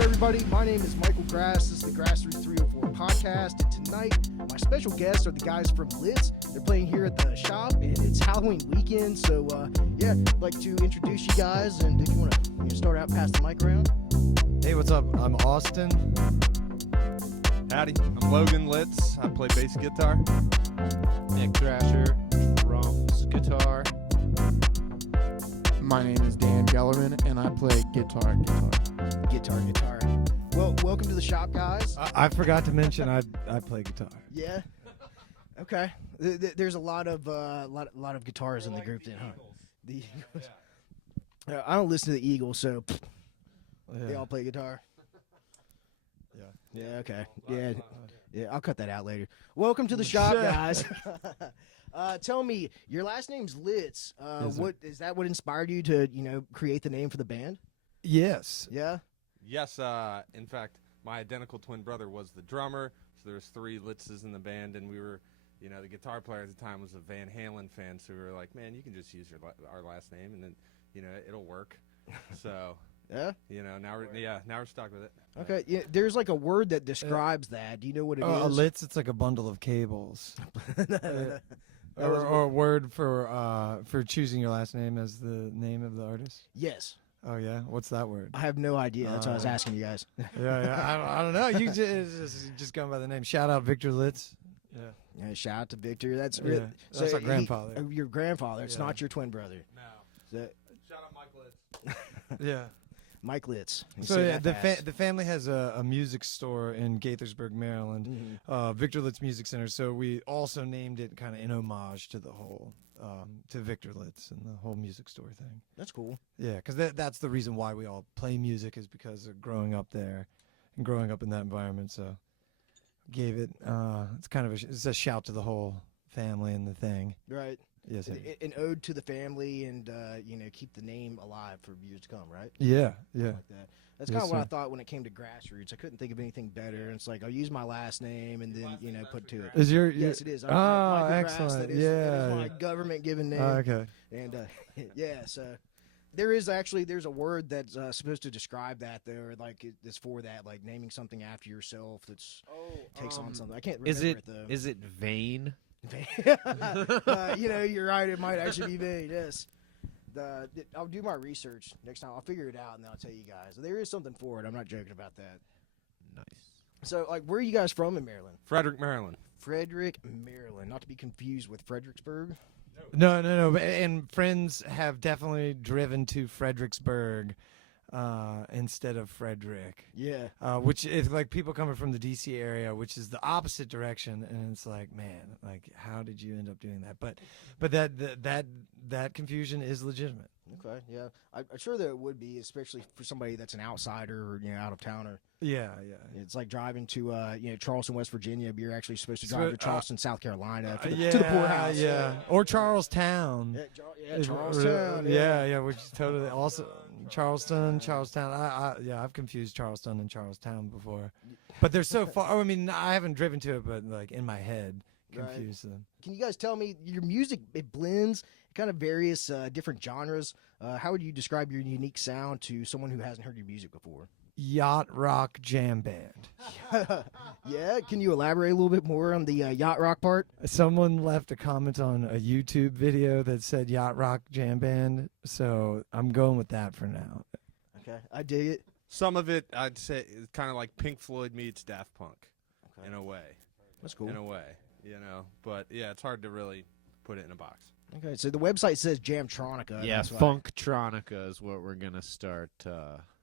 everybody? My name is Michael Grass. This is the Grassroots 304 podcast. And tonight, my special guests are the guys from LITZ. They're playing here at the shop, and it's Halloween weekend. So, I'd like to introduce you guys. And if you want to start out, pass the mic around. Hey, what's up? I'm Austin. Howdy, I'm Logan Litz. I play bass guitar. Nick Thrasher, drums, guitar. My name is Dan Gellerman, and I play guitar. Guitar. Well, welcome to the shop, guys. I forgot to mention I play guitar. Yeah. Okay. There's a lot of guitars in the group then, huh? The Eagles. Yeah. I don't listen to the Eagles, so they all play guitar. Yeah. Okay. Yeah. I'll cut that out later. Welcome to the shop, guys. Tell me, your last name's Litz. What is that? What inspired you to create the name for the band? Yes. Yeah. Yes, in fact, my identical twin brother was the drummer, so there's 3 Litzes in the band, and we were, the guitar player at the time was a Van Halen fan, so we were like, man, you can just use our last name, and then, it'll work. So, yeah. Now we're stuck with it. Okay. Yeah. There's like a word that describes that. Do you know what it is? A Litz, it's like a bundle of cables. Or a word for choosing your last name as the name of the artist. Yes. Oh yeah, what's that word? I have no idea. That's why I was asking you guys. Yeah. I don't know. You just going by the name. Shout out Victor Litz. Yeah. Shout out to Victor. That's That's our grandfather. Your grandfather. It's not your twin brother. No. Shout out Mike Litz. Yeah. Mike Litz. So the family has a music store in Gaithersburg, Maryland, Victor Litz Music Center. So we also named it kind of in homage to the whole, to Victor Litz and the whole music store thing. That's cool. Yeah, because that's the reason why we all play music is because of growing up there and growing up in that environment. So gave it, it's kind of it's a shout to the whole family and the thing. Right. Yes, an ode to the family and keep the name alive for years to come, right? Yeah. Like that. That's kind of what I thought when it came to Grassroots. I couldn't think of anything better. And it's like I'll use my last name and then put to it. Is your yes, it is. excellent. That is my government given name. Okay. And so there's a word that's supposed to describe that though, or like it's for that, like naming something after yourself that's takes on something. I can't remember it though. Is it vain? You're right. It might actually be vain. Yes. I'll do my research next time. I'll figure it out and then I'll tell you guys. There is something for it. I'm not joking about that. Nice. So, where are you guys from in Maryland? Frederick, Maryland. Frederick, Maryland. Not to be confused with Fredericksburg. No. And friends have definitely driven to Fredericksburg instead of Frederick. Yeah. Which is like people coming from the D.C. area, which is the opposite direction, and it's like, man, like how did you end up doing that? But that confusion is legitimate. Okay. Yeah. I'm sure that it would be, especially for somebody that's an outsider or out of towner. Yeah. It's like driving to Charleston, West Virginia, but you're actually supposed to drive to Charleston, South Carolina to the poorhouse. Yeah. Or Charlestown. Yeah, Charlestown. Yeah, which is totally also Charleston. I've confused Charleston and Charlestown before, but they're so far. I mean, I haven't driven to it, but like in my head, confused them. Can you guys tell me your music? It blends kind of various different genres. How would you describe your unique sound to someone who hasn't heard your music before? Yacht rock jam band. Yeah, can you elaborate a little bit more on the yacht rock part? Someone left a comment on a YouTube video that said yacht rock jam band, so I'm going with that for now. Okay, I dig it. Some of it, I'd say, is kind of like Pink Floyd meets Daft Punk, in a way. That's cool. In a way, But yeah, it's hard to really put it in a box. Okay, so the website says Jamtronica. Yeah, Funktronica is what we're gonna start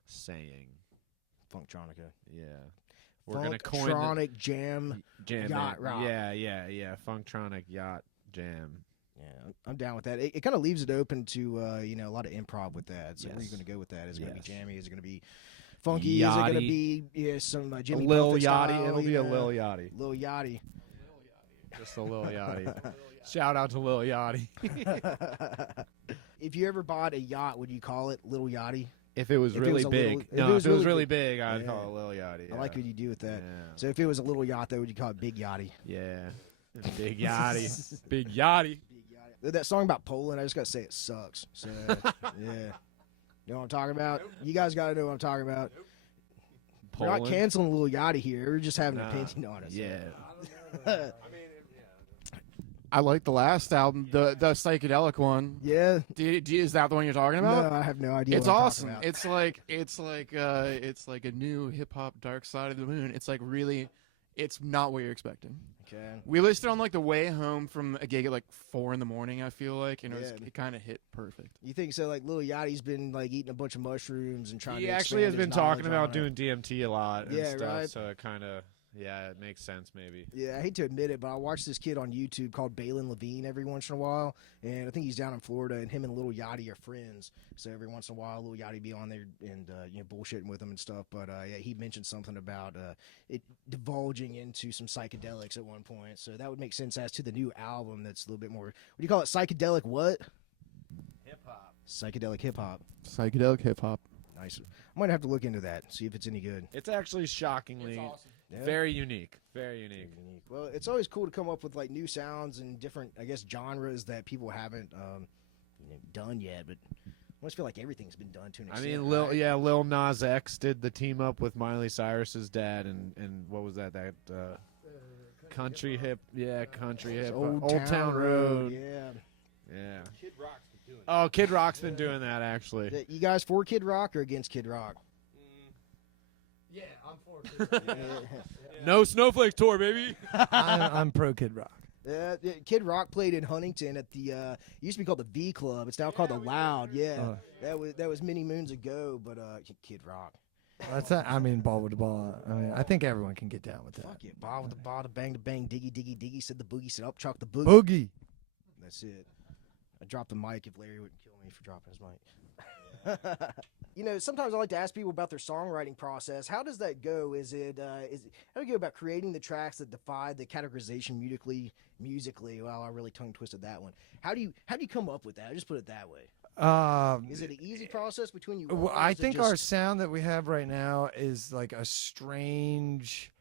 saying. Funktronica. Yeah. We're going to coin Funktronic Jam Yacht Rock. Yeah. Funktronic Yacht Jam. Yeah, I'm down with that. It kind of leaves it open to a lot of improv with that. So where are you going to go with that? Is it going to be jammy? Is it going to be funky? Yachty. Is it going to be some Jimmy Lil Buffett Yachty? style, It'll be a Lil Yachty. Lil Yachty. Just a Lil Yachty. Shout out to Lil Yachty. If you ever bought a yacht, would you call it Little Yachty? If it was really big. If it was really big, I'd call it Lil Yachty. I like what you do with that. Yeah. So if it was a little yacht, though, would you call it Big Yachty? Yeah. Big Yachty. Big Yachty. That song about Poland, I just got to say it sucks. So, yeah. You know what I'm talking about? You guys got to know what I'm talking about. We're Poland. not canceling Lil Yachty here. We're just having an opinion on it. Yeah. I like the last album, the psychedelic one. Yeah. Is that the one you're talking about? No, I have no idea. It's what I'm awesome. talking It's like a new hip hop Dark Side of the Moon. It's like really, it's not what you're expecting. about. Okay. We listened on like the way home from a gig at like 4 a.m. I feel like, and it kind of hit perfect. You think so? Like Lil Yachty's been like eating a bunch of mushrooms and trying He to. actually has expand been his talking knowledge about on it. doing DMT a lot and Yeah, stuff, right. so it kind of, it makes sense maybe. Yeah, I hate to admit it, but I watch this kid on YouTube called Balin Levine every once in a while, and I think he's down in Florida, and him and Lil Yachty are friends. So every once in a while, Lil Yachty be on there and bullshitting with him and stuff. But yeah, he mentioned something about it divulging into some psychedelics at one point. So that would make sense as to the new album. That's a little bit more. What do you call it? Psychedelic what? Hip hop. Psychedelic hip hop. Psychedelic hip hop. Nice. I might have to look into that, see if it's any good. It's actually shockingly Yeah. very unique. Very unique. Well, it's always cool to come up with like new sounds and different, I guess, genres that people haven't done yet. But I always feel like everything's been done to an I extent. mean, Lil Nas X did the team up with Miley Cyrus's dad, and what was that? Country hip, country hip, Old Town Road. Yeah. Yeah. Kid Rock's been doing Oh, Kid Rock's been doing that actually. You guys for Kid Rock or against Kid Rock? Yeah, I'm for Kid Rock. No Snowflake tour, baby. I'm pro Kid Rock. Kid Rock played in Huntington at the it used to be called the V Club. It's now called the Loud. Yeah, that was many moons ago. But Kid Rock. That's ball with the ball. I mean, I think everyone can get down with that. Fuck it, ball with the ball, the bang, diggy, diggy, diggy. Said the boogie, said up, chalk the boogie. Boogie. That's it. I dropped the mic if Larry wouldn't kill me for dropping his mic. Sometimes I like to ask people about their songwriting process. How does that go? How do you go about creating the tracks that defy the categorization musically? Well, I really tongue twisted that one. How do you come up with that? I just put it that way. Is it an easy process between you? Well, I think our sound that we have right now is like a strange,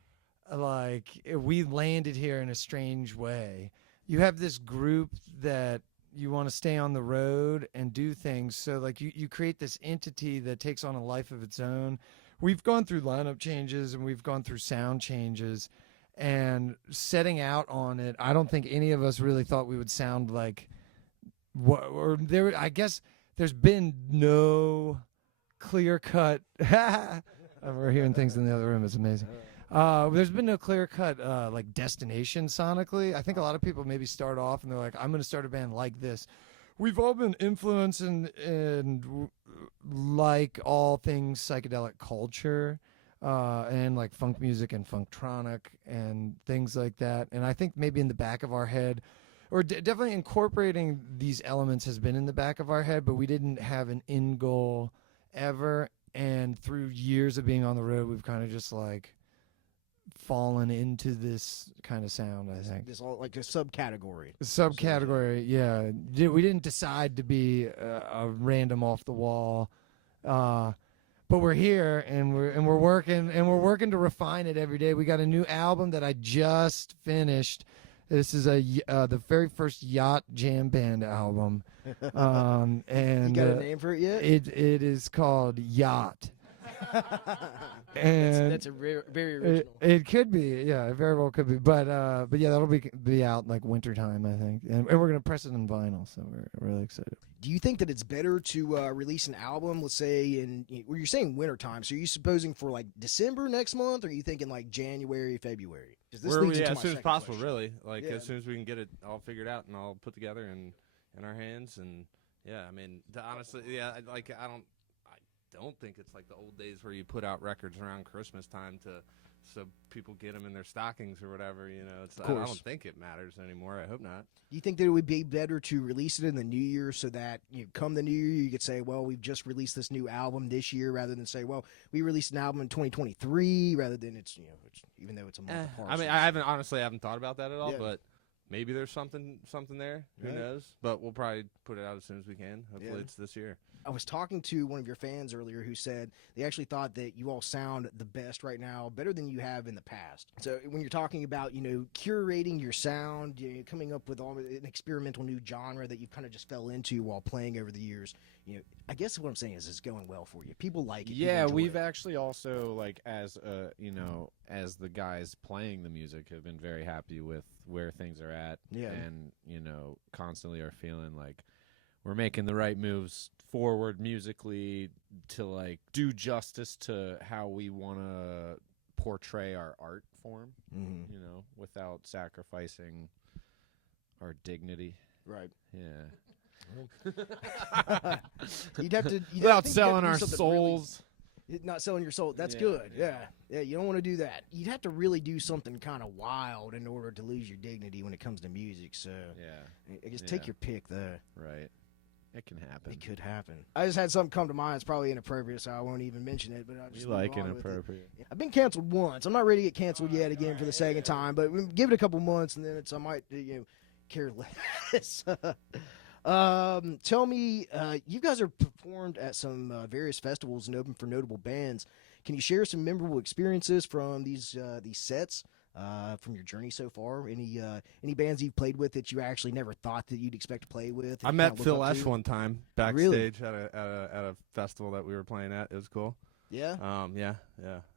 we landed here in a strange way. You have this group that you want to stay on the road and do things. So like you create this entity that takes on a life of its own. We've gone through lineup changes and we've gone through sound changes, and setting out on it, I don't think any of us really thought we would sound like I guess there's been no clear cut. We're hearing things in the other room. It's amazing. There's been no clear cut like destination sonically. I think a lot of people maybe start off and they're like, I'm going to start a band like this. We've all been influenced and like all things psychedelic culture and like funk music and funktronic and things like that. And I think maybe in the back of our head, or definitely incorporating these elements has been in the back of our head, but we didn't have an end goal ever. And through years of being on the road, we've kind of just like fallen into this kind of sound, I think. This all like a subcategory. Subcategory, yeah. We didn't decide to be a random off the wall, but we're here and we're working to refine it every day. We got a new album that I just finished. This is the very first Yacht Jam Band album, and You got a name for it yet? It is called Yacht. And that's a very original. It could be, yeah, it very well could be, but yeah, that'll be out like wintertime, I think, and we're gonna press it on vinyl, so we're really excited. Do you think that it's better to release an album, let's say well, you're saying wintertime, so are you supposing for like December next month, or are you thinking like January, February? 'Cause this leads into as my soon as second possible, question. really. Like Yeah. as soon as we can get it all figured out and all put together and in our hands, and yeah, I mean, honestly, yeah, I don't think it's like the old days where you put out records around Christmas time so people get them in their stockings or whatever. It's I don't think it matters anymore. I hope not. Do you think that it would be better to release it in the new year so that come the new year you could say, well, we've just released this new album this year, rather than say, well, we released an album in 2023, rather than it's even though it's a month apart. I mean, I haven't thought about that at all, Yeah. but maybe there's something there. Who Right. knows? But we'll probably put it out as soon as we can. Hopefully it's this year. I was talking to one of your fans earlier who said they actually thought that you all sound the best right now, better than you have in the past. So when you're talking about, curating your sound, coming up with all an experimental new genre that you kind of just fell into while playing over the years, I guess what I'm saying is it's going well for you. People like it. Yeah, people enjoy we've it. actually also like as the guys playing the music have been very happy with where things are at. Yeah. And constantly are feeling like we're making the right moves forward musically to like do justice to how we want to portray our art form, Mhm. without sacrificing our dignity. Right. Yeah. You'd have to Without think you'd selling have our to do something really- souls. Not selling your soul. That's Yeah, good. Yeah. You don't want to do that. You'd have to really do something kind of wild in order to lose your dignity when it comes to music. So Yeah. I guess take Yeah. your pick there. Right. It can happen. It could happen. I just had something come to mind. It's probably inappropriate, so I won't even mention it. But I'll just You move like on with it. inappropriate. I've been canceled once. I'm not ready to get canceled yet again for the second time. But we give it a couple months, and then I might care less. Tell me, you guys are performed at some various festivals and opened for notable bands. Can you share some memorable experiences from these sets? From your journey so far, any bands you've played with that you actually never thought that you'd expect to play with? I met Phil Esch one time Really? backstage at a festival that we were playing at. It was cool. Yeah, Yeah,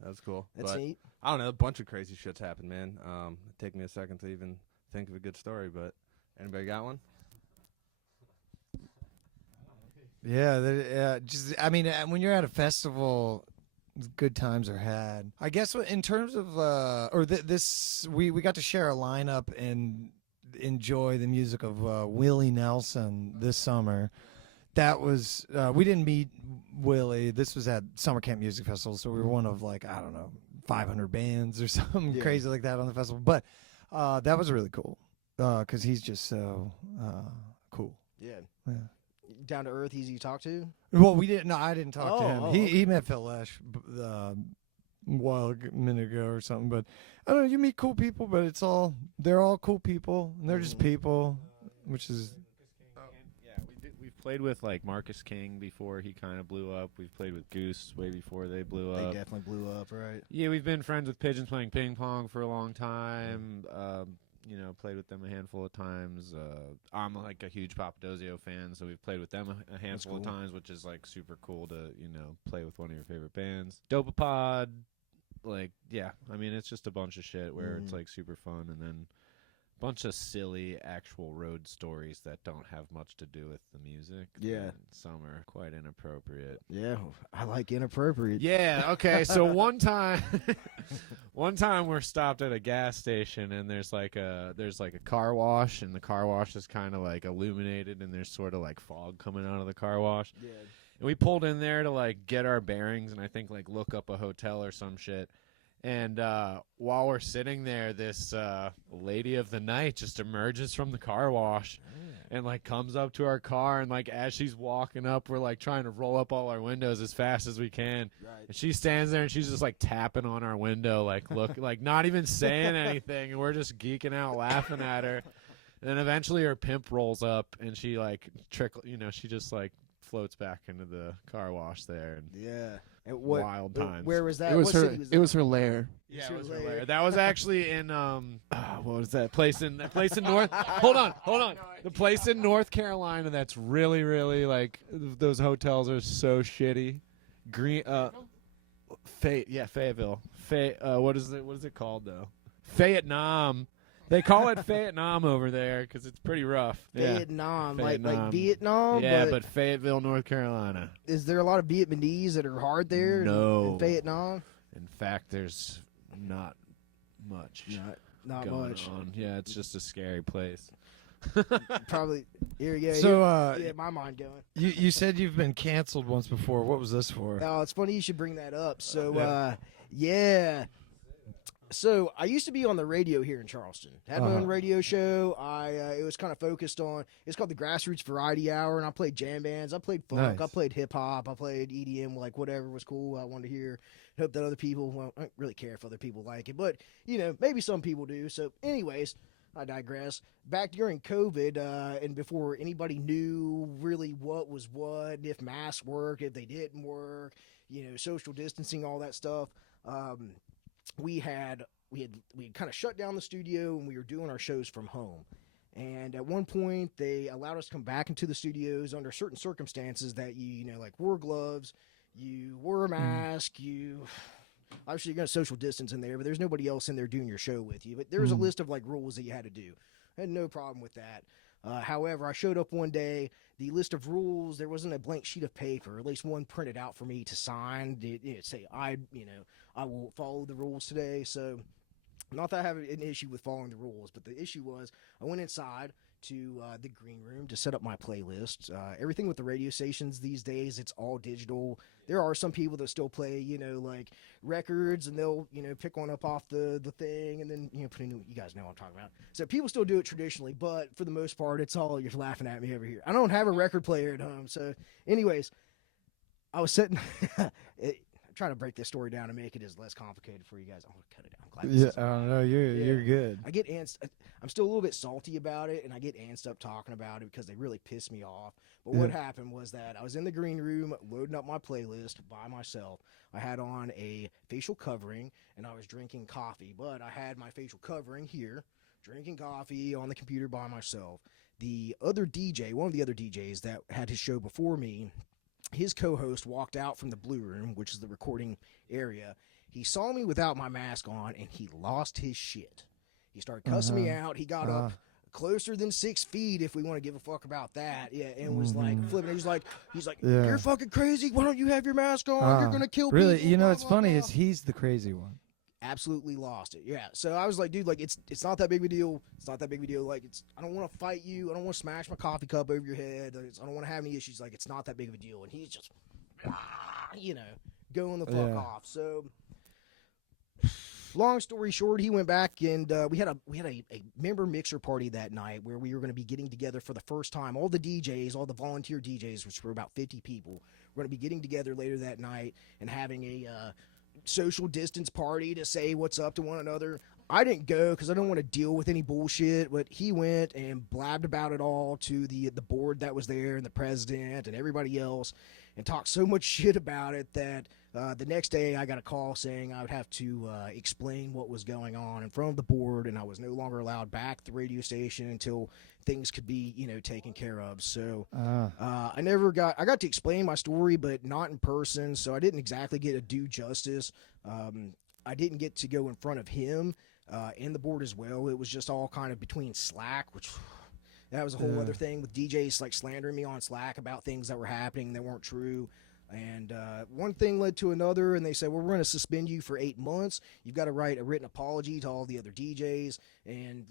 that was cool. that's But neat. I don't know, a bunch of crazy shit's happened, man. It'd take me a second to even think of a good story, but anybody got one? Yeah, when you're at a festival, good times are had. I guess in terms of we got to share a lineup and enjoy the music of Willie Nelson this summer. That was we didn't meet Willie. This was at Summer Camp Music Festival, so we were one of 500 bands or something crazy like that on the festival. But that was really cool because he's just so cool. Yeah. Yeah. Down to earth, easy to talk to. Well, we didn't. No, I didn't talk to him. Oh, He met Phil Esch a minute ago or something. But I don't know. You meet cool people, but they're all cool people, and they're just people, which is. Yeah, we've played with like Marcus King before he kind of blew up. We've played with Goose way before they blew They up. definitely blew up, right? Yeah, we've been friends with Pigeons playing ping pong for a long time. Played with them a handful of times. I'm like a huge Papadozio fan, so we've played with them a handful of cool. times, which is like super cool to play with one of your favorite bands. Dopapod, it's just a bunch of shit where it's like super fun, and then a bunch of silly actual road stories that don't have much to do with the music. Yeah. And some are quite inappropriate. Yeah, I like inappropriate. Yeah, okay. So one time we're stopped at a gas station, and there's like a car wash, and the car wash is kind of like illuminated, and there's sort of like fog coming out of the car wash. Yeah. And we pulled in there to like get our bearings and I think like look up a hotel or some shit. And while we're sitting there, this lady of the night just emerges from the car wash and like comes up to our car, and like as she's walking up, we're like trying to roll up all our windows as fast as we can. Right. And she stands there and she's just like tapping on our window, like look, like not even saying anything, and we're just geeking out laughing at her. And then eventually her pimp rolls up and she like she just like floats back into the car wash there. And Yeah. And what, wild times. Where was that? It was What her. city was It was her lair. Yeah, She it was was her later. lair. That was actually in what was that place in North? Hold on. The place in North Carolina that's really, really like those hotels are so shitty. Fayetteville. What is it called though? Vietnam. They call it Vietnam over there because it's pretty rough. Vietnam, like Vietnam. Vietnam. Yeah, but Fayetteville, North Carolina. Is there a lot of Vietnamese that are hard there? No. In Vietnam. In fact, there's not much. Not going much. on. Yeah, it's just a scary place. Probably. Yeah. So, yeah, my mind going. You said you've been canceled once before. What was this for? Oh, it's funny you should bring that up. So, Yeah. yeah. So I used to be on the radio here in Charleston. Had my own radio show. It was kind of focused on. It's called the Grassroots Variety Hour, and I played jam bands. I played funk. Nice. I played hip hop. I played EDM. Like whatever was cool. I wanted to hear. Hope that other people. Well, I don't really care if other people like it, but maybe some people do. So, anyways. I digress. Back during COVID, and before anybody knew really what was what, if masks work, if they didn't work, social distancing, all that stuff. We had kind of shut down the studio, and we were doing our shows from home. And at one point, they allowed us to come back into the studios under certain circumstances that like wore gloves, you wore a mask, obviously you're going to social distance in there, but there's nobody else in there doing your show with you. But there was a list of like rules that you had to do. I had no problem with that. However, I showed up one day, the list of rules, there wasn't a blank sheet of paper, at least one printed out for me to sign. It say I will follow the rules today. So not that I have an issue with following the rules, but the issue was I went inside to the green room to set up my playlist. Everything with the radio stations these days, it's all digital. There are some people that still play, like records, and they'll, pick one up off the thing and then, put a new, you guys know what I'm talking about. So people still do it traditionally, but for the most part, it's all, you're laughing at me over here. I don't have a record player at home. So anyways, I was sitting, I'm trying to break this story down and make it as less complicated for you guys. I'm going to cut it out. I'm glad this is no, you're good. I'm still a little bit salty about it, and I get antsed up talking about it because they really piss me off. But what happened was that I was in the green room loading up my playlist by myself. I had on a facial covering, and I was drinking coffee. But I had my facial covering here, drinking coffee on the computer by myself. The other DJ, one of the other DJs that had his show before me, his co-host walked out from the blue room, which is the recording area. He saw me without my mask on, and he lost his shit. He started cussing me out. He got up closer than 6 feet, if we want to give a fuck about that. Yeah, and was like flipping. He's like, you're fucking crazy. Why don't you have your mask on? You're gonna kill people. Really, what's blah, funny blah. is he's the crazy one. Absolutely lost it. Yeah. So I was like, dude, like it's not that big of a deal. It's not that big of a deal. Like I don't want to fight you. I don't want to smash my coffee cup over your head. I don't want to have any issues. Like it's not that big of a deal. And he's just, going the fuck off. So. Long story short, he went back and we had a member mixer party that night where we were going to be getting together for the first time. All the DJs, all the volunteer DJs, which were about 50 people, were going to be getting together later that night and having a social distance party to say what's up to one another. I didn't go because I don't want to deal with any bullshit, but he went and blabbed about it all to the board that was there and the president and everybody else and talked so much shit about it that the next day I got a call saying I would have to explain what was going on in front of the board, and I was no longer allowed back at the radio station until things could be, taken care of. So I got to explain my story, but not in person, so I didn't exactly get to do justice. I didn't get to go in front of him and the board as well. It was just all kind of between Slack, which that was a whole other thing with DJs like slandering me on Slack about things that were happening that weren't true. And one thing led to another, and they said, well, we're going to suspend you for 8 months. You've got to write a written apology to all the other DJs, and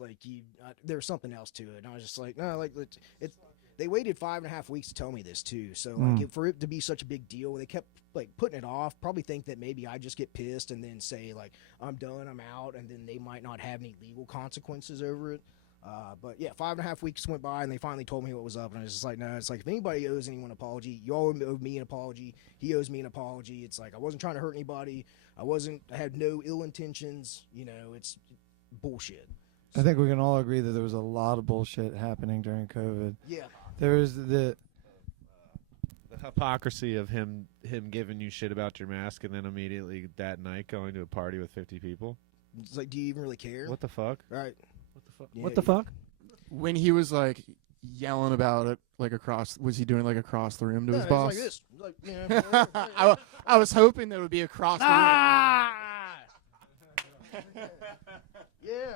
there's something else to it. And I was just like, no, they waited 5.5 weeks to tell me this too. So for it to be such a big deal, they kept putting it off. Probably think that maybe I just get pissed and then say I'm done, I'm out, and then they might not have any legal consequences over it. But yeah, 5.5 weeks went by and they finally told me what was up, and I was just like, no, it's like if anybody owes anyone an apology, you all owe me an apology. He owes me an apology. It's like I wasn't trying to hurt anybody. I had no ill intentions. It's bullshit. I think we can all agree that there was a lot of bullshit happening during COVID. Yeah. There was the hypocrisy of him giving you shit about your mask and then immediately that night going to a party with 50 people. It's like, do you even really care? What the fuck? Right. Yeah, what the fuck? When he was yelling about it was he doing across the room to his boss? It's like this. I was hoping that it would be across the room. Yeah,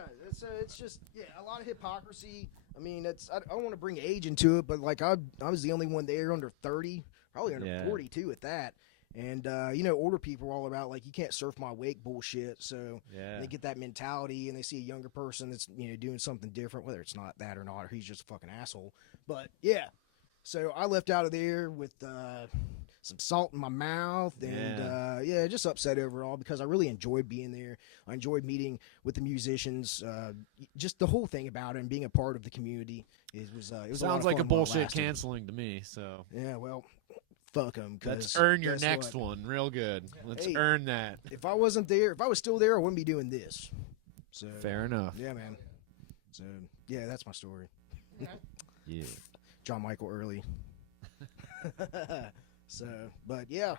it's just a lot of hypocrisy. I mean, I don't want to bring age into it, but I was the only one there under 30, probably under 40 too at that. And, older people are all about, you can't surf my wake bullshit. So they get that mentality and they see a younger person that's, doing something different, whether it's not that or not, or he's just a fucking asshole. But, yeah. So I left out of there with some salt in my mouth and, just upset overall because I really enjoyed being there. I enjoyed meeting with the musicians. Just the whole thing about it and being a part of the community. It was Sounds like a bullshit canceling to me, so. Yeah, well. Fuck them. Let's earn your next one real good. Let's earn that. If I was still there, I wouldn't be doing this. So fair enough. Yeah, man. So yeah, that's my story. Yeah. John Michael Early. So, but yeah,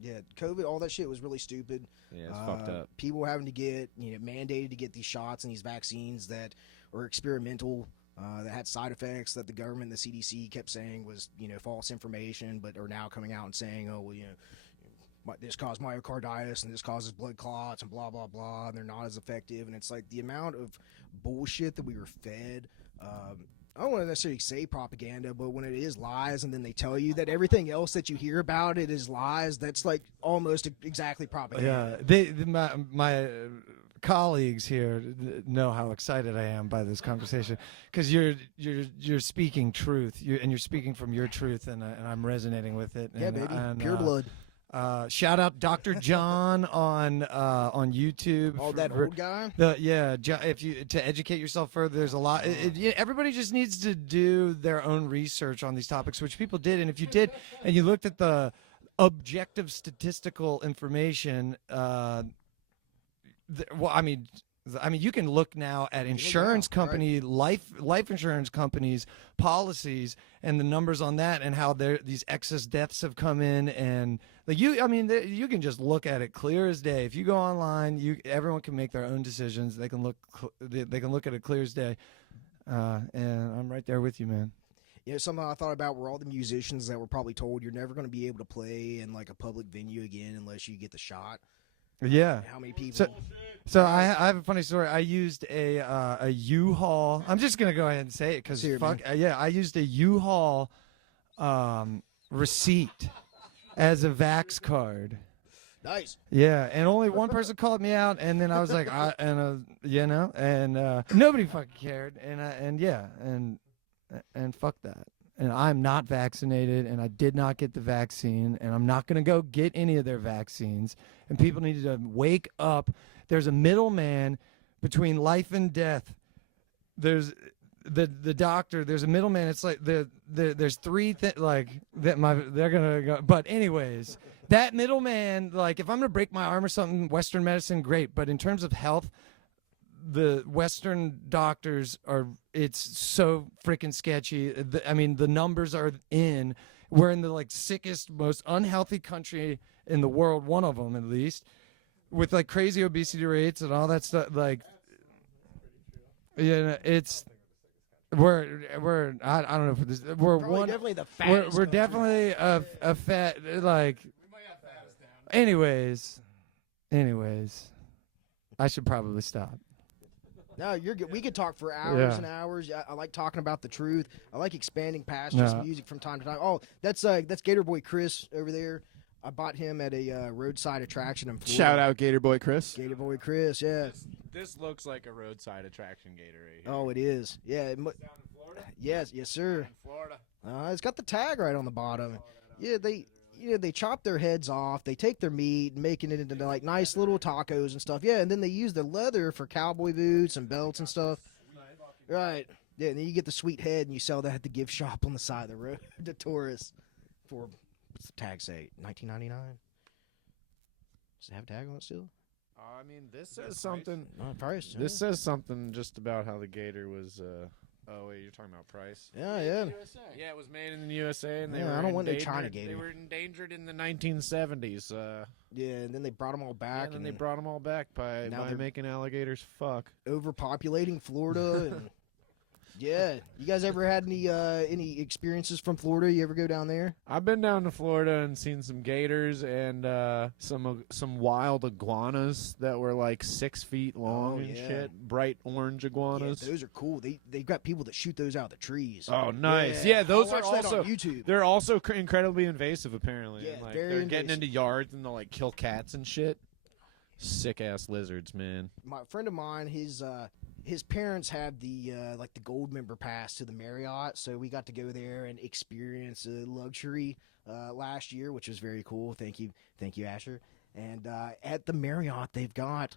yeah, COVID, all that shit was really stupid. Yeah, it's fucked up. People having to get, mandated to get these shots and these vaccines that are experimental, that had side effects that the government, the CDC, kept saying was, false information, but are now coming out and saying, oh, well, this caused myocarditis and this causes blood clots and blah, blah, blah, and they're not as effective. And it's like the amount of bullshit that we were fed. I don't want to necessarily say propaganda, but when it is lies and then they tell you that everything else that you hear about it is lies, that's like almost exactly propaganda. Yeah, my colleagues here know how excited I am by this conversation because you're speaking truth, you're speaking from your truth, and I'm resonating with it. Yeah, baby, pure blood. Shout out Dr. John on YouTube. Oh, that old guy? To educate yourself further, there's a lot. Everybody just needs to do their own research on these topics, which people did. And if you did, and you looked at the objective statistical information, you can look now at insurance company, life insurance companies' policies and the numbers on that, and how these excess deaths have come in, and you can just look at it clear as day. If you go online, everyone can make their own decisions. They can look at it clear as day, and I'm right there with you, man. Something I thought about were all the musicians that were probably told you're never going to be able to play in like a public venue again unless you get the shot. Yeah. How many people? So I have a funny story. I used a U-Haul. I'm just gonna go ahead and say it because I used a U-Haul receipt as a Vax card. Nice. Yeah, and only one person called me out, and then I was like, nobody fucking cared, and fuck that. And I'm not vaccinated, and I did not get the vaccine, and I'm not going to go get any of their vaccines. And people need to wake up. There's a middleman between life and death. There's the doctor. There's a middleman. It's like there's three things they're gonna go. But anyways, that middleman. Like if I'm gonna break my arm or something, Western medicine, great. But in terms of health, the Western doctors it's so freaking sketchy. The numbers are in. We're in the sickest, most unhealthy country in the world, one of them at least, with crazy obesity rates and all that stuff. It's we're I don't know if this we're Probably one definitely the fattest. we're definitely a fat Anyways, I should probably stop. No, you're good. We could talk for hours and hours. I like talking about the truth. I like expanding past just music from time to time. Oh, that's Gator Boy Chris over there. I bought him at a roadside attraction in Florida. Shout out Gator Boy Chris. Gator Boy Chris, yeah. This looks like a roadside attraction gator right here. Oh, it is. Yeah. Down in Florida? Yes, sir. In Florida. It's got the tag right on the bottom. Yeah, they chop their heads off. They take their meat, making it into nice little tacos and stuff. Yeah, and then they use the leather for cowboy boots and belts and stuff. Right. Yeah, and then you get the sweet head and you sell that at the gift shop on the side of the road to tourists for, what's the tag say, $19.99? Does it have a tag on it still? This says something. Price. This says something just about how the gator was. Oh wait, you're talking about price? Yeah. Yeah, it was made in the USA, and I don't want no China gator. They were endangered in the 1970s. Yeah, and then they brought them all back. And then they brought them all back by making alligators fuck. Overpopulating Florida. And yeah, you guys ever had any experiences from Florida? You ever go down there? I've been down to Florida and seen some gators and some wild iguanas that were 6 feet long and shit. Bright orange iguanas. Yeah, those are cool. They've got people that shoot those out of the trees. Oh, nice. Yeah, those are that also on YouTube. They're also incredibly invasive apparently. Yeah, And, very they're invasive. getting into yards and they'll kill cats and shit. Sick ass lizards, man. My friend of mine, his parents have the gold member pass to the Marriott, so we got to go there and experience luxury last year, which was very cool. Thank you, Asher. And at the Marriott, they've got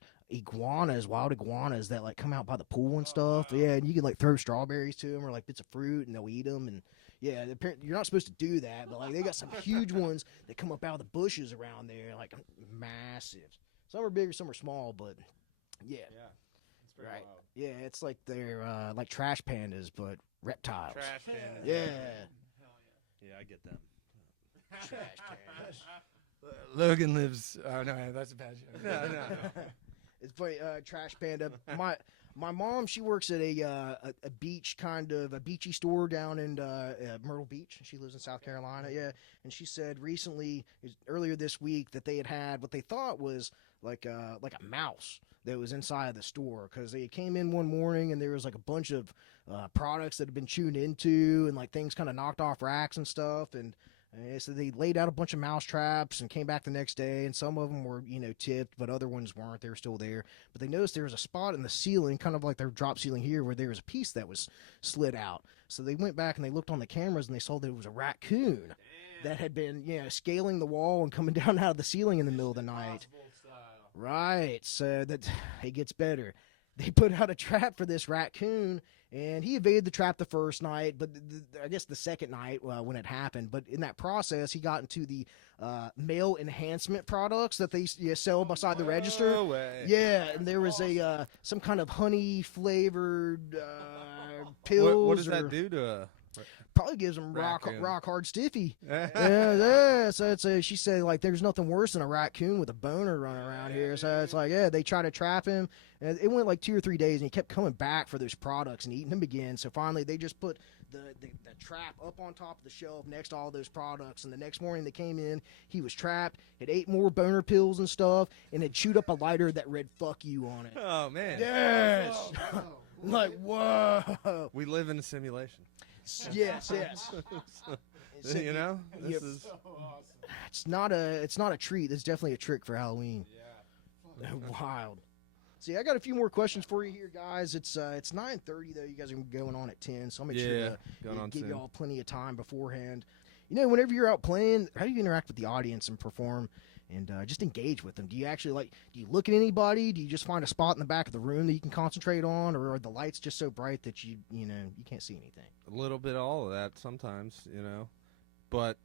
wild iguanas that come out by the pool and stuff. Yeah, and you can throw strawberries to them or bits of fruit, and they'll eat them. And yeah, you're not supposed to do that, but they got some huge ones that come up out of the bushes around there, massive. Some are bigger, some are small, but yeah. pretty Right. wild. Yeah, it's like they're like trash pandas, but reptiles. Trash pandas. Yeah. Yeah, I get them. Trash pandas. Logan lives. Oh no, that's a bad joke. No. It's funny, trash panda. My mom, she works at a beach a beachy store down in Myrtle Beach. She lives in South Carolina, yeah. And she said earlier this week, that they had what they thought was like a mouse that was inside the store, because they came in one morning and there was like a bunch of products that had been chewed into, and like things kind of knocked off racks and stuff, and so they laid out a bunch of mouse traps and came back the next day, and some of them were, tipped, but other ones weren't. They were still there. But they noticed there was a spot in the ceiling, kind of like their drop ceiling here, where there was a piece that was slid out. So they went back and they looked on the cameras, and they saw that it was a raccoon that had been, scaling the wall and coming down out of the ceiling in the middle of the night. Right. So that it gets better. They put out a trap for this raccoon, and he evaded the trap the first night, but I guess the second night when it happened. But in that process, he got into the male enhancement products that they sell beside the register. No way. Yeah, and there was some kind of honey flavored pills. What does that do to a Probably gives them raccoon? rock hard stiffy. yeah. So she said, like, there's nothing worse than a raccoon with a boner running around here. So it's like, they try to trap him, and it went like 2 or 3 days, and he kept coming back for those products and eating them again. So finally, they just put the trap up on top of the shelf next to all those products. And the next morning they came in, he was trapped, had 8 more boner pills and stuff, and had chewed up a lighter that read "fuck you" on it. Oh man. Yes. Like, whoa. We live in a simulation. Yes. You know? This Yep. is It's not a treat. It's definitely a trick for Halloween. Yeah. Wild. See, I got a few more questions for you here, guys. It's 9:30 though. You guys are going on at 10, so I'll make sure to going on give soon. y'all plenty of time beforehand. Whenever you're out playing, how do you interact with the audience and perform and just engage with them? Do you actually do you look at anybody? Do you just find a spot in the back of the room that you can concentrate on, or are the lights just so bright that you can't see anything? a little bit of all of that sometimes, but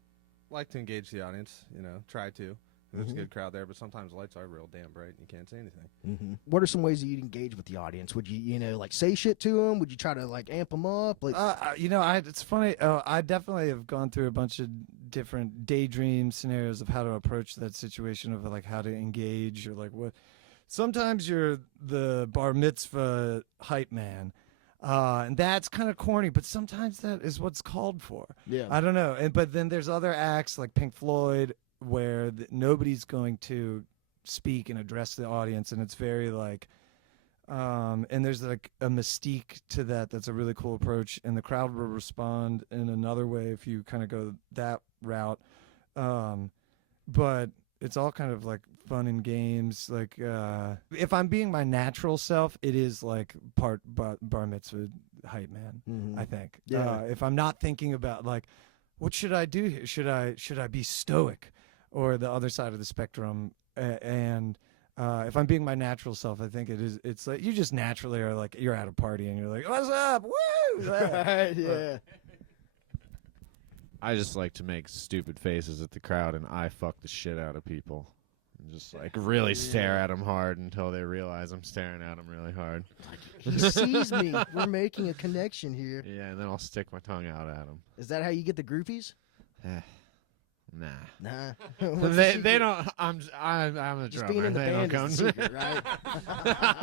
like to engage the audience, try to. There's a good crowd there, but sometimes the lights are real damn bright and you can't say anything. Mm-hmm. What are some ways that you'd engage with the audience? Would you, say shit to them? Would you try to amp them up? It's funny. I definitely have gone through a bunch of different daydream scenarios of how to approach that situation, of how to engage, or what. Sometimes you're the bar mitzvah hype man. And that's kind of corny, but sometimes that is what's called for. Yeah. I don't know. But then there's other acts like Pink Floyd where nobody's going to speak and address the audience, and it's very and there's a mystique to that that's a really cool approach, and the crowd will respond in another way if you kind of go that route. But it's all kind of fun and games. If I'm being my natural self, it is part bar mitzvah hype man. Mhm. I think. Yeah. If I'm not thinking about what should I do here? Should I be stoic, or the other side of the spectrum? And if I'm being my natural self, I think it's you just naturally are you're at a party and you're like, what's up? Woo! Right, yeah. I just like to make stupid faces at the crowd and I fuck the shit out of people. And just really stare at them hard until they realize I'm staring at them really hard. He sees me. We're making a connection here. Yeah, and then I'll stick my tongue out at them. Is that how you get the groupies? Nah. Nah. They don't. I'm the Just drummer. being in the They don't band come. is the secret, right?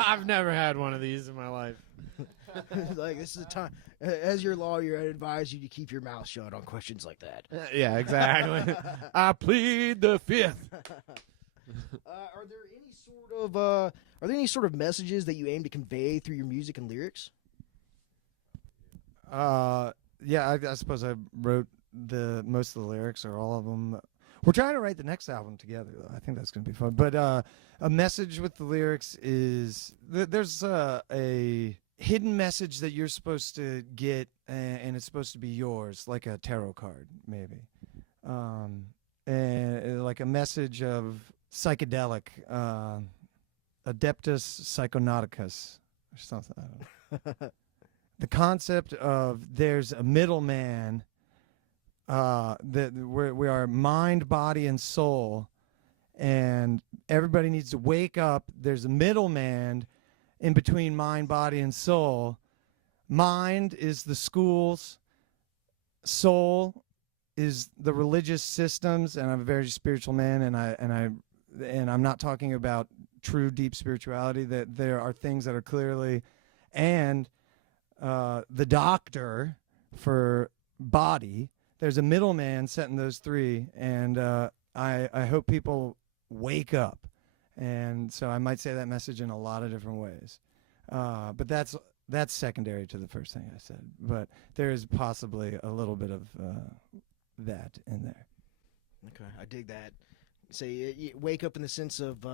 I've never had one of these in my life. This is the time. As your lawyer, I advise you to keep your mouth shut on questions like that. Yeah, exactly. I plead the fifth. Are there any sort of messages that you aim to convey through your music and lyrics? Yeah, I suppose I wrote most of the lyrics, or all of them. We're trying to write the next album together, though. I think that's going to be fun. But a message with the lyrics is there's a hidden message that you're supposed to get, and it's supposed to be yours, like a tarot card, maybe. And like a message of psychedelic, Adeptus Psychonauticus, or something. I don't know. The concept of there's a middleman, that we are mind, body, and soul, and everybody needs to wake up. There's a middleman, in between mind, body, and soul. Mind is the schools, soul is the religious systems, and I'm a very spiritual man, and I'm not talking about true deep spirituality, that there are things that are clearly, and the doctor for body, there's a middleman setting those three, and I hope people wake up. And so I might say that message in a lot of different ways. But that's secondary to the first thing I said. But there is possibly a little bit of that in there. Okay, I dig that. So you wake up in the sense of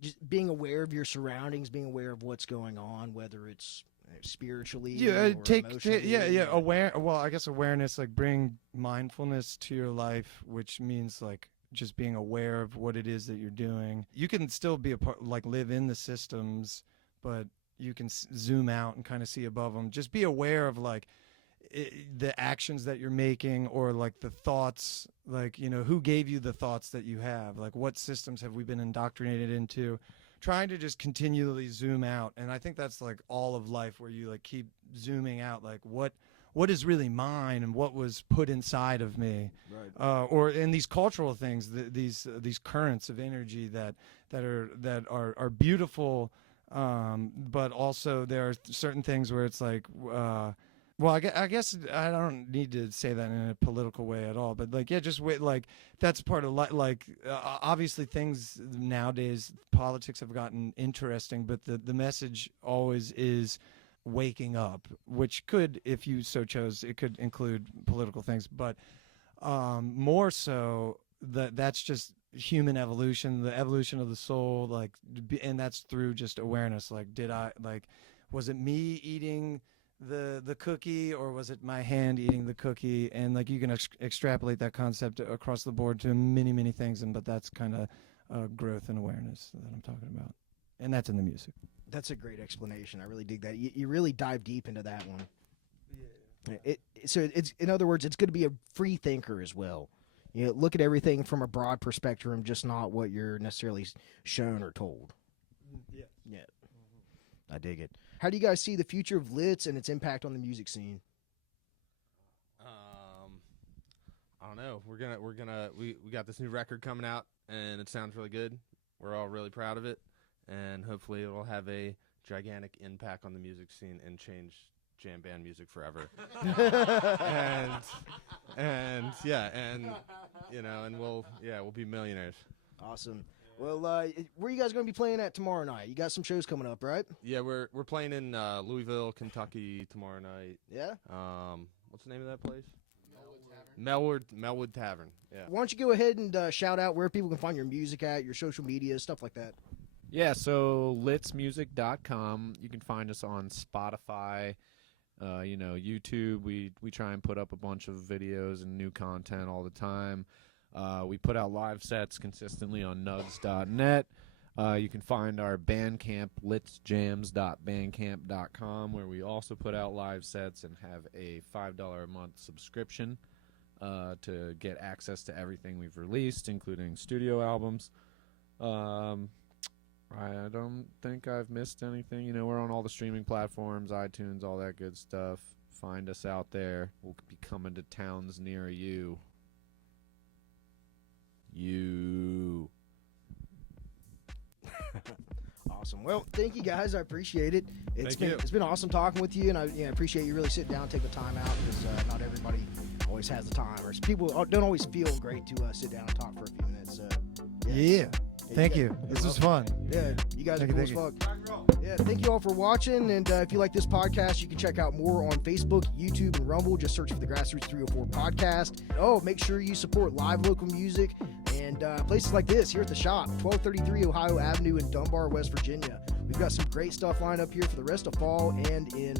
just being aware of your surroundings, being aware of what's going on, whether it's spiritually or emotionally. Aware. Well, I guess awareness, like bring mindfulness to your life, which means like just being aware of what it is that you're doing. You can still be a part, like live in the systems, but you can zoom out and kind of see above them. Just be aware of like the actions that you're making, or like the thoughts, like, you know, who gave you the thoughts that you have, like what systems have we been indoctrinated into, trying to just continually zoom out. And I think that's like all of life, where you like keep zooming out, like what is really mine and what was put inside of me, Right. Or in these cultural things, these currents of energy that are beautiful, but also there are certain things where it's like, well, I guess I don't need to say that in a political way at all, but like, yeah, just wait, like that's part of like obviously things nowadays, politics have gotten interesting, but the message always is waking up, which could, if you so chose, it could include political things, but more so that's just human evolution, the evolution of the soul, like, and that's through just awareness. Like, was it me eating the cookie, or was it my hand eating the cookie? And like, you can extrapolate that concept across the board to many things, but that's kind of growth and awareness that I'm talking about, and that's in the music. That's a great explanation. I really dig that. You really dive deep into that one. Yeah. So it's, in other words, it's going to be a free thinker as well. You know, look at everything from a broad perspective, just not what you're necessarily shown or told. Yeah. Yeah. I dig it. How do you guys see the future of Litz and its impact on the music scene? I don't know. We got this new record coming out, and it sounds really good. We're all really proud of it, and hopefully it will have a gigantic impact on the music scene and change jam band music forever. and you know, and we'll be millionaires. Awesome. Well, where are you guys going to be playing at tomorrow night? You got some shows coming up, right? Yeah, we're playing in Louisville, Kentucky tomorrow night. Yeah. What's the name of that place? Melwood Tavern. Yeah. Why don't you go ahead and shout out where people can find your music at, your social media, stuff like that. Yeah, so litzmusic.com. You can find us on Spotify, YouTube. We try and put up a bunch of videos and new content all the time. We put out live sets consistently on nugs.net. You can find our Bandcamp, litzjams.bandcamp.com, where we also put out live sets and have a $5 a month subscription to get access to everything we've released, including studio albums. I don't think I've missed anything. You know, we're on all the streaming platforms, iTunes, all that good stuff. Find us out there. We'll be coming to towns near you. Awesome. Well, thank you guys. I appreciate it. It's Thank you. been awesome talking with you, and I appreciate you really sitting down and taking the time out, because not everybody always has the time, or people don't always feel great to sit down and talk for a few minutes. Yeah. Thank you. This was fun. Yeah, you guys are cool as fuck. Rock and roll. Yeah, thank you all for watching, and if you like this podcast, you can check out more on Facebook, YouTube, and Rumble. Just search for the Grassroots 304 podcast. Oh, make sure you support live local music and places like this here at the shop, 1233 Ohio Avenue in Dunbar, West Virginia. We've got some great stuff lined up here for the rest of fall and in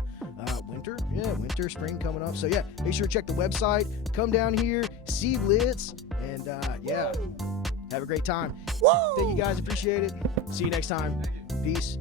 winter. Yeah, winter, spring coming up. So yeah, make sure to check the website, come down here, see Litz, and have a great time. Woo! Thank you guys, appreciate it. See you next time. Peace.